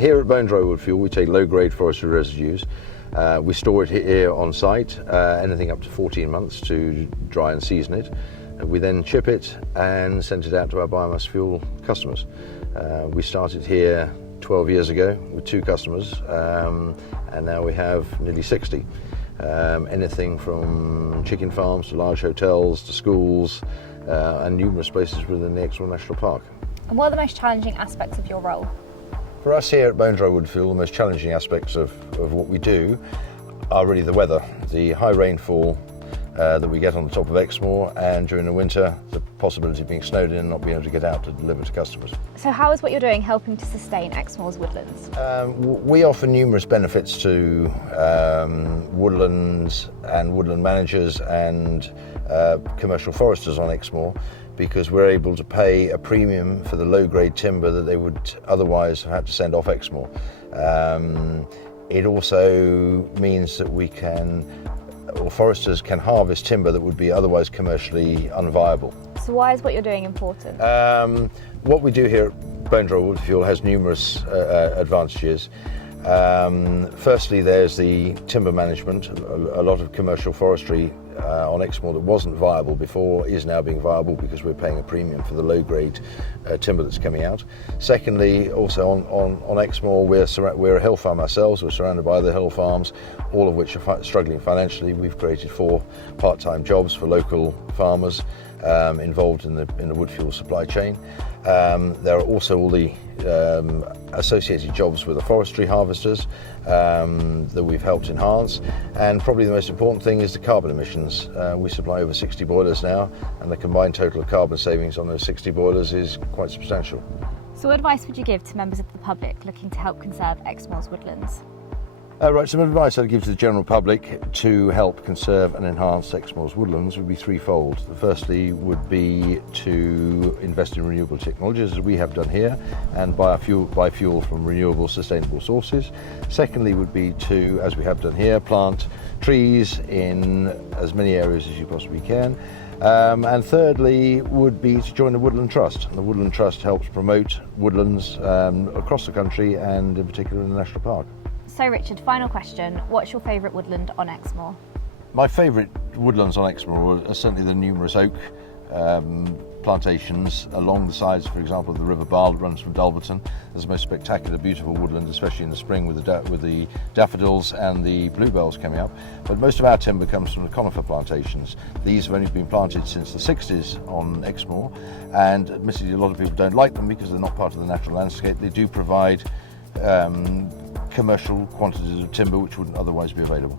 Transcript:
Here at Bone Dry Wood Fuel, we take low-grade forestry residues. We store it here on site, anything up to 14 months to dry and season it. We then chip it and send it out to our biomass fuel customers. We started here 12 years ago with 2 customers, and now we have nearly 60. Anything from chicken farms to large hotels to schools and numerous places within the Exmoor National Park. And what are the most challenging aspects of your role? For us here at Bone Dry Wood Fuel, the most challenging aspects of what we do are really the weather, the high rainfall that we get on the top of Exmoor, and during the winter the possibility of being snowed in and not being able to get out to deliver to customers. So how is what you're doing helping to sustain Exmoors Woodlands? We offer numerous benefits to woodlands and woodland managers and commercial foresters on Exmoor, because we're able to pay a premium for the low-grade timber that they would otherwise have had to send off Exmoor. It also means that foresters can harvest timber that would be otherwise commercially unviable. So why is what you're doing important? What we do here at Bone Dry Wood Fuel has numerous advantages. Firstly, there's the timber management. A lot of commercial forestry on Exmoor that wasn't viable before is now being viable because we're paying a premium for the low-grade timber that's coming out. Secondly, also on Exmoor, we're a hill farm ourselves. We're surrounded by the hill farms, all of which are struggling financially. We've created 4 part-time jobs for local farmers involved in the wood fuel supply chain. There are also all the associated jobs with the forestry harvesters that we've helped enhance, and probably the most important thing is the carbon emissions. We supply over 60 boilers now, and the combined total of carbon savings on those 60 boilers is quite substantial. So what advice would you give to members of the public looking to help conserve Exmoors Woodlands? Right, some advice I'd give to the general public to help conserve and enhance Exmoors Woodlands would be threefold. The firstly would be to invest in renewable technologies, as we have done here, and buy fuel from renewable, sustainable sources. Secondly would be to, as we have done here, plant trees in as many areas as you possibly can. And thirdly would be to join the Woodland Trust. And the Woodland Trust helps promote woodlands across the country, and in particular in the National Park. So Richard, final question, what's your favourite woodland on Exmoor? My favourite woodlands on Exmoor are certainly the numerous oak plantations along the sides, for example, of the River Barle that runs from Dulverton. There's the most spectacular, beautiful woodland, especially in the spring with the daffodils and the bluebells coming up. But most of our timber comes from the conifer plantations. These have only been planted since the 60s on Exmoor, and admittedly a lot of people don't like them because they're not part of the natural landscape. They do provide commercial quantities of timber which wouldn't otherwise be available.